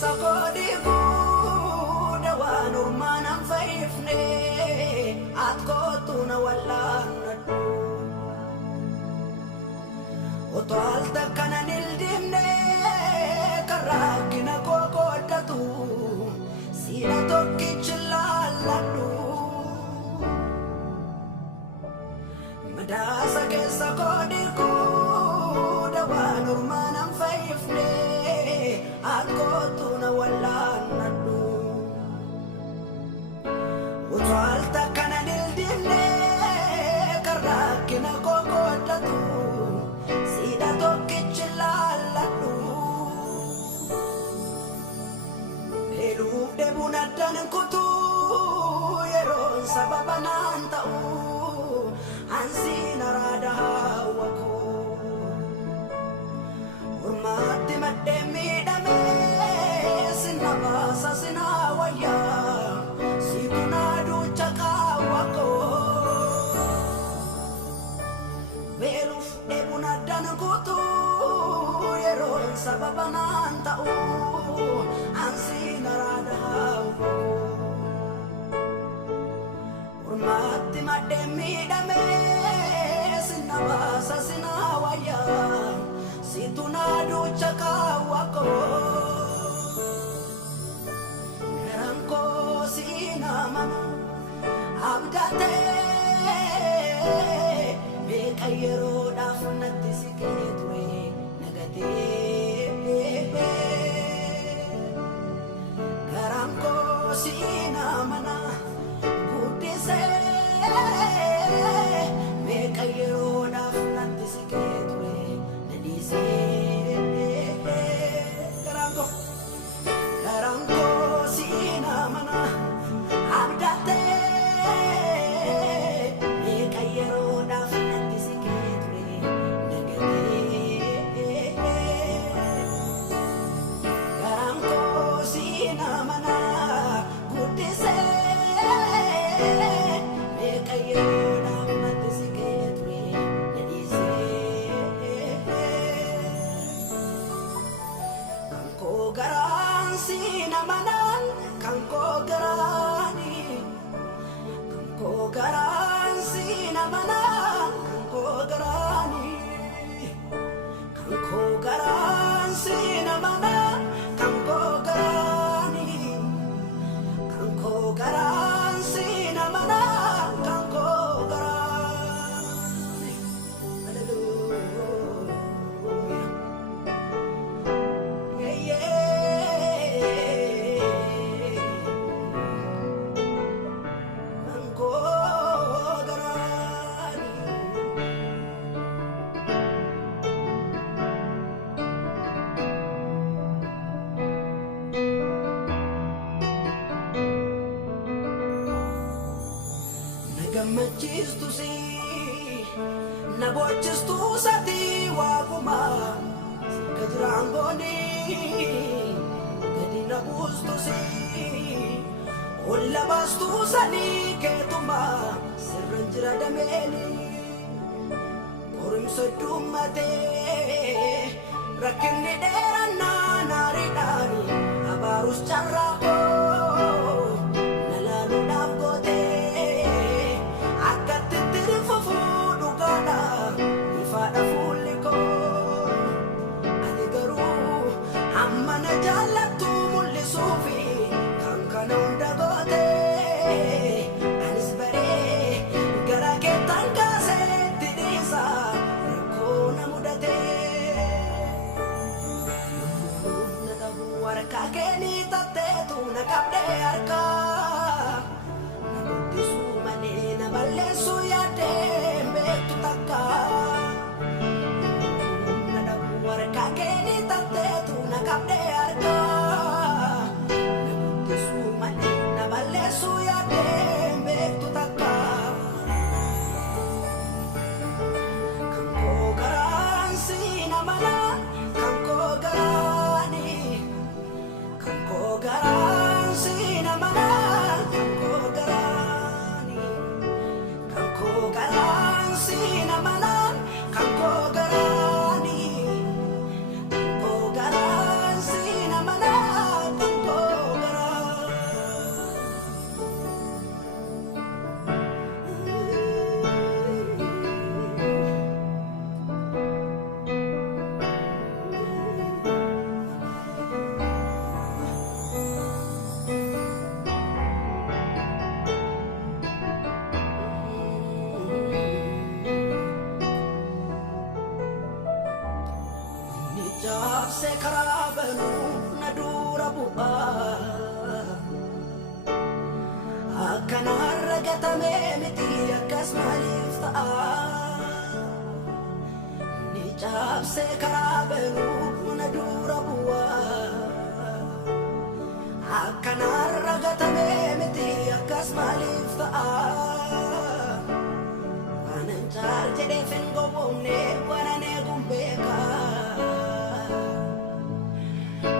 keessa koodi guuda waan ormaanaan fayyifne at kootu na wallaannadhu otoo al takkanan ildimne karrakkina koo kooddatu siidha tokkichi laalladhu madaasa keessa koodi guuda waan ormaanaan fayyifne at kootu na wallaannadhu otoo al takkanan ildimne karrakkina koo kooddatu siidha tokkichi laalladhu beeluuf deebuun addaan kutuu yeroon sababa naan ta'u ansiin araada hawwa koo ormaatti maddeen miidhamee sinna baasa sinaa wayyaa siitu naa duucha qaawwa koo beeluuf deebuun addaan kutuu yeroon sababa naan ta'u ansiin araada hawwa ormaatti maddeen miidhamee sinna baasa sinaa wayyaa siitu naa duucha qaawwa koo garaan koo siinaa mana abdatee beeka yeroodhaaf natti siqee ture nagatee garaan koo siinaa mana guddisee beeka yeroodhaaf natti siqee ture nadhiisee garaan koo siinaa mana abdatee beeka yeroodhaaf natti siqee ture nagatee garaan koo siinaa mana guddisee beeka yeroodhaaf natti siqee ture nadhiisee kan koo garaan siina manaan kan koo garaani kan koo garaan siina manaan kan koo garaani kan koo garaan siina manaan kan koo garaani kan koo garaan siina manaan kan koo garaani hallelujah kan koo garaani na gammachiistu si na bochistu sati waaquma sikka jiraan gooni gadi na buustu si olla baastu sanii keetuma sirran jira dameeni qorumsa dhummatee rakkinni dheerannaa naariidhaani abaarus carraa koo na laaluudhaaf gootee akkatti itti fufuu dhugaadha ifaadha fuulli koo ati garuu hamma na jaallattu mul'isuufi kan kana hunda gootee anis baree gara keettan kaaseetti dhiisa rakkoo na mudatee na dhabu warra keeni tatteetu na akkana argatame miti akkas maaliif ta'a ni cabse karaa beeluu na dura bu'aa akkana argatame miti akkas maaliif ta'a anan caal jedhee fen gowwoomne wanane gumbeeka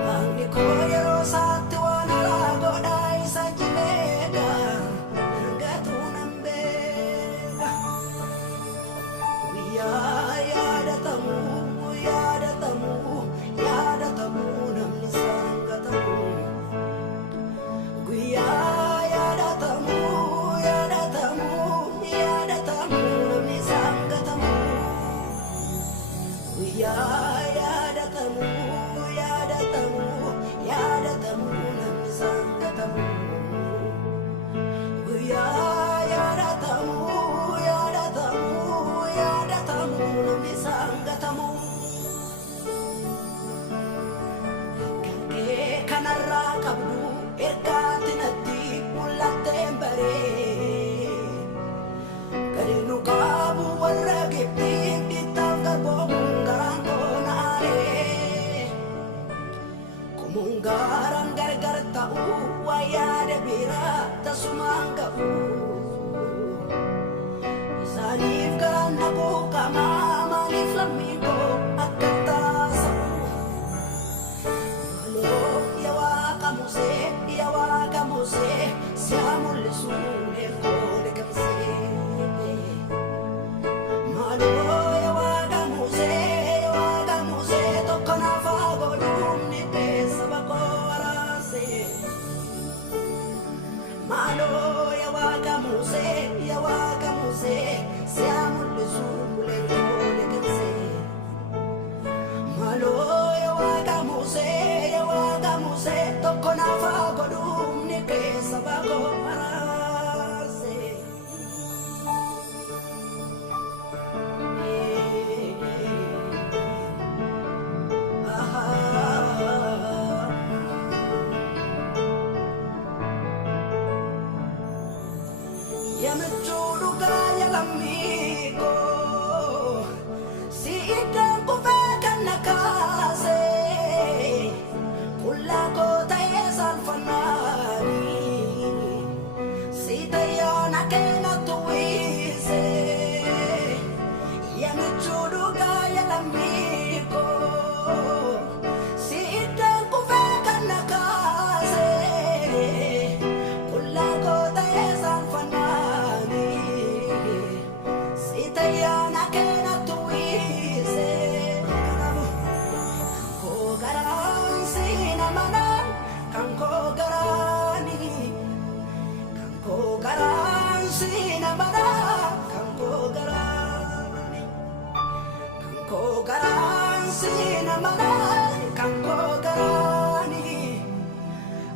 waqni koo yeroo saatti waan alaa godhaa isa jimeega argatuu nan beeka guyyaa yaadatamu namni sangatamu guyyaa yaadatamu namni sangatamu guyyaa yaadatamu namni sangatamu guyyaa yaadatamu namni sangatamu kanarraa qabdu ergaatti natti mul'atteen baree gadi nu qabu warra gibxiif dhiittaaf garboomuun garaan koo naaree kumuun gaaraan gargar ta'uu waa yaada biraa tasumaan ga'u isaaniif garaan naquu qamaa maaliif lammiin koo akka taasa'u Yawaqa Musee siamo le sue cuore cansee Malo Yawaqa Musee tocca na fago lumni pesa bako arase Malo Yawaqa Musee siamo le sue cuore cansee Malo Yawaqa Musee tocca na fago lumni pesa bako arase Ya mencudu kaya lamigo si idang kufakan nakase kula ko tayo salfanani si tayo nakena tuwise ya mencudu kaya lamigo si idang kufakan nakase kula ko tayo salfanani si tayo nakena tuwise ko garang sinamana kangko garani kangko garang sinamana kangko garani kangko garang sinamana kangko garani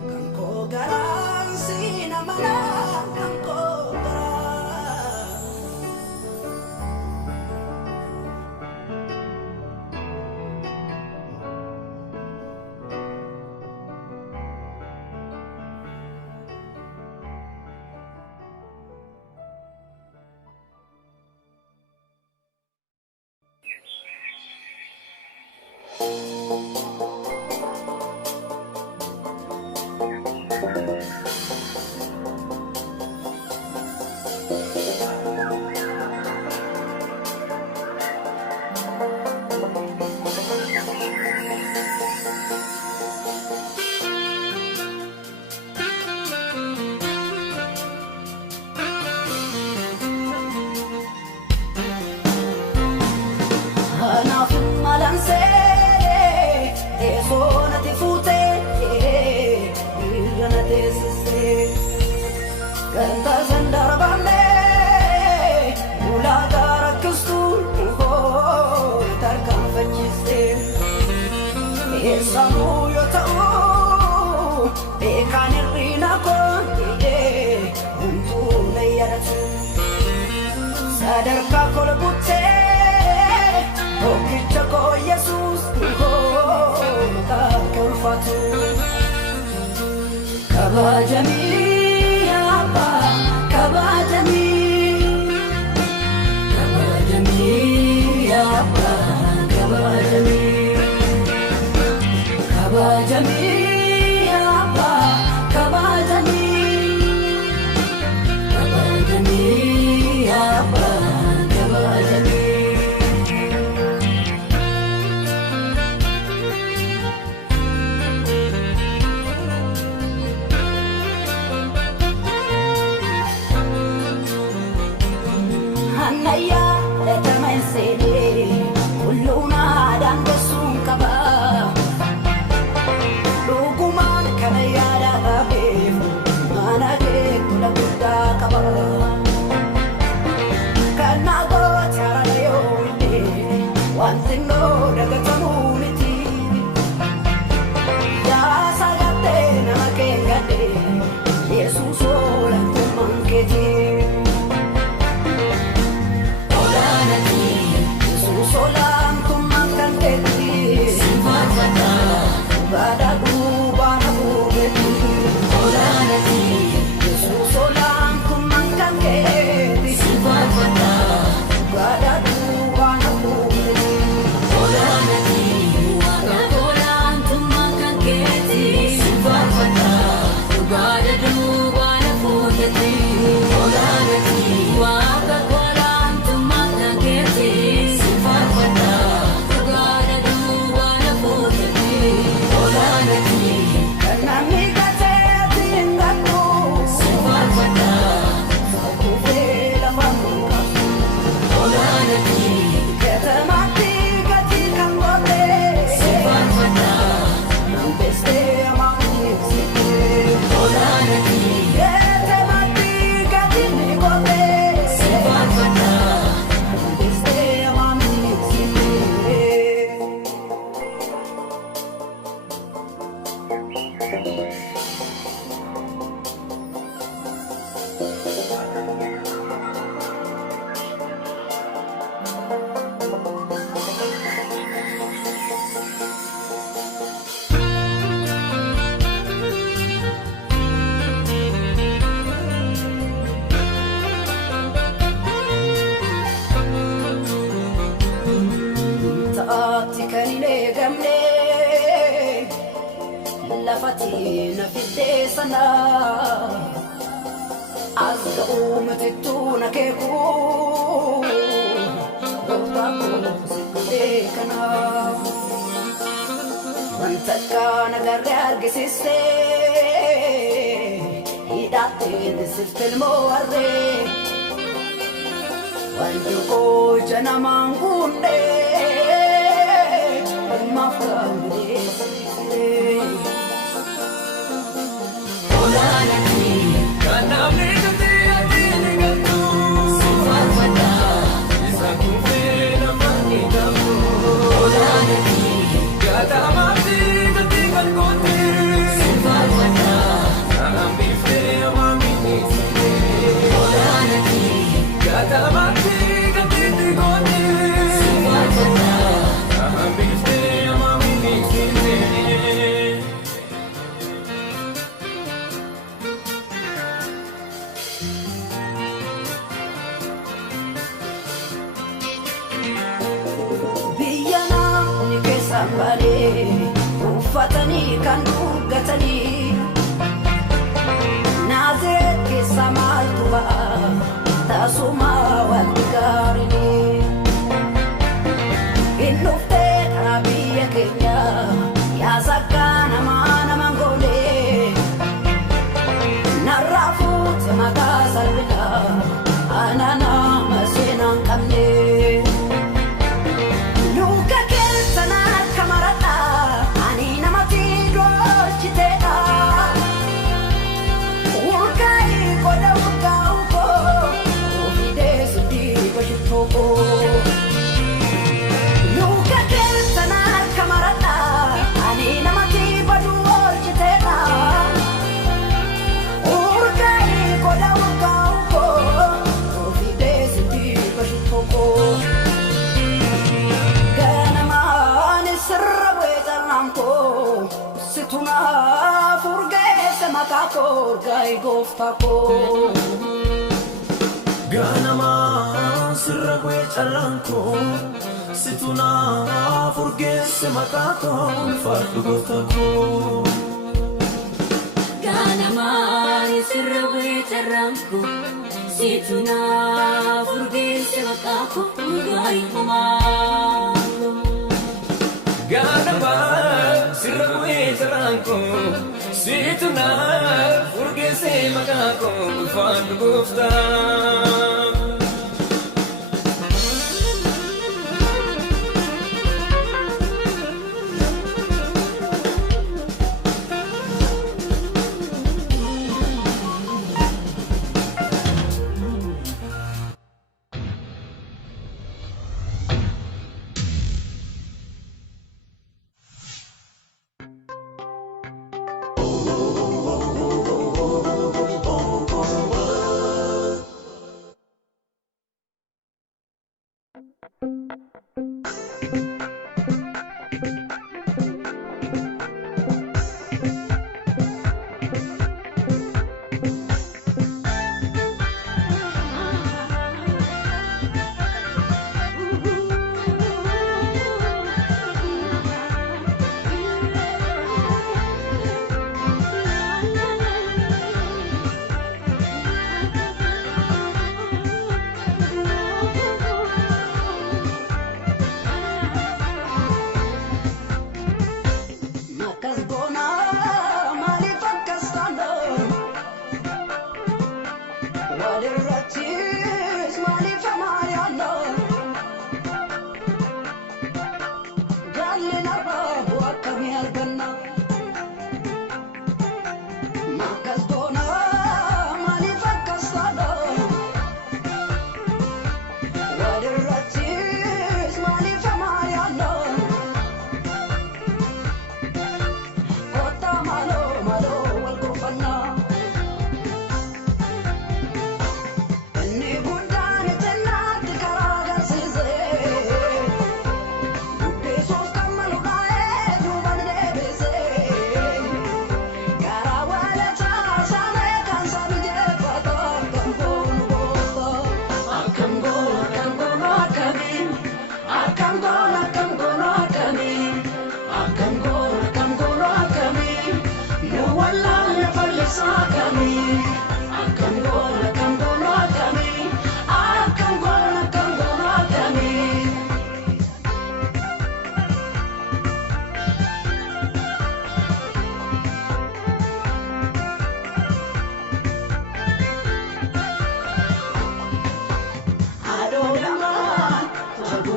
kangko garang sinamana kangko garani Sadarka kolbutte Okicha ko Jesus Mata kulfatu Kabajami Abba sana azga umatituna keku Goftako sikule kana Wantaka nagarre argisiste Hidate disifilmo arre Wanjuko janamangunde Mafamde sire Olanani Kanamne kate atine gatu Sifarwada Isakufe namani gamu Olanani Katamati kate kankote Sifarwada Nambifte amamini sire Olanani Katamati kate kankote Sifarwada Nambifte amamini sire Sambale ufatani kandugatani Nazret ke samal tuba tasuma wandigarini Innufte karabiya kenya ya sakana mana mangole Narafut maga salbila anana masinan kamne Luka keltana kamarata ani namati badu olchitena Urkai koda urkauko Ofide siti bashutoko Ganamani sirrawe taranko Situna furge semakako urkai goftako Ganama sirrawe chalanko situna furgesse makako fardu goftako Ganama sirrawe chalanko situna furgesse makako gai mama Ganama sirrawe chalanko situna furgesse makako fardu goftako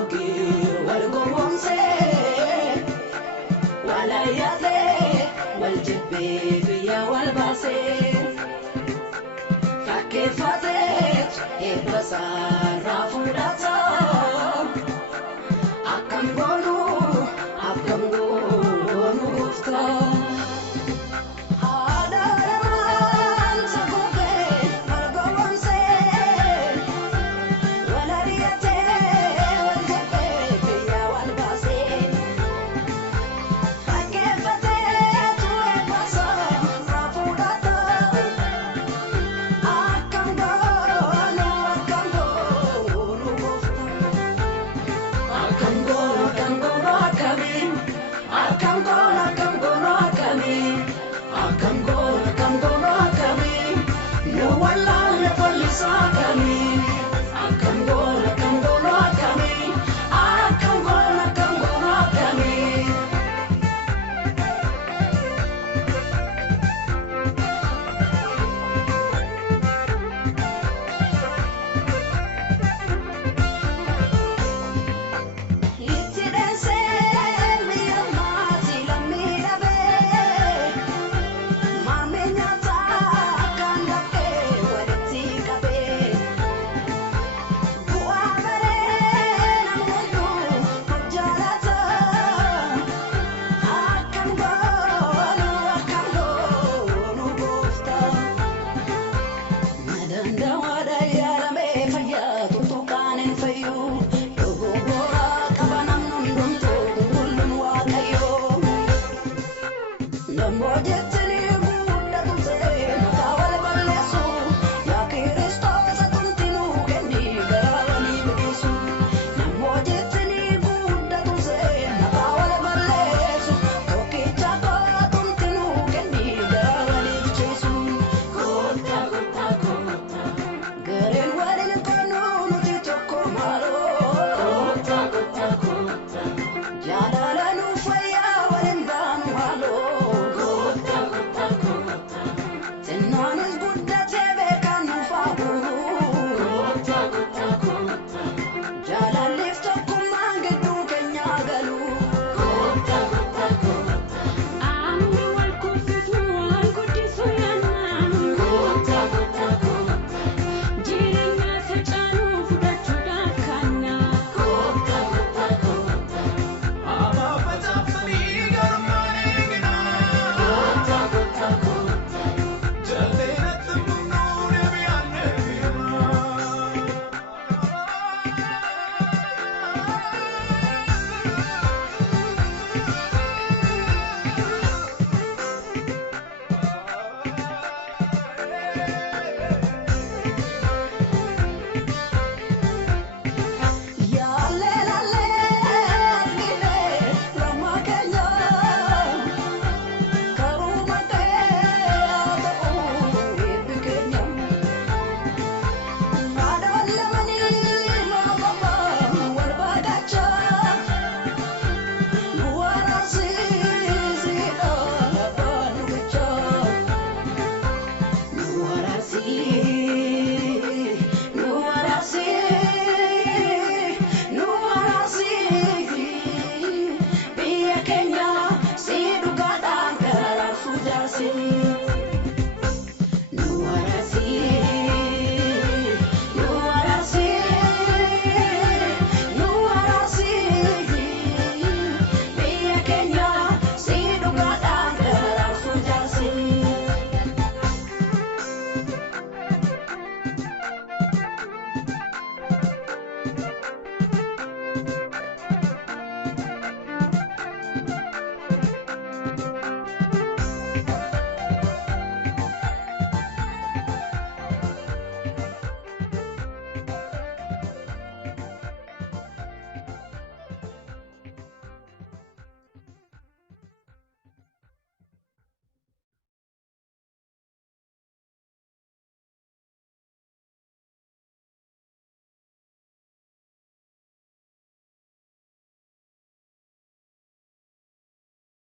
فقير والقوم سير ولا يثير والجبي فيا والبصير فكيف فاتت إبصار رافو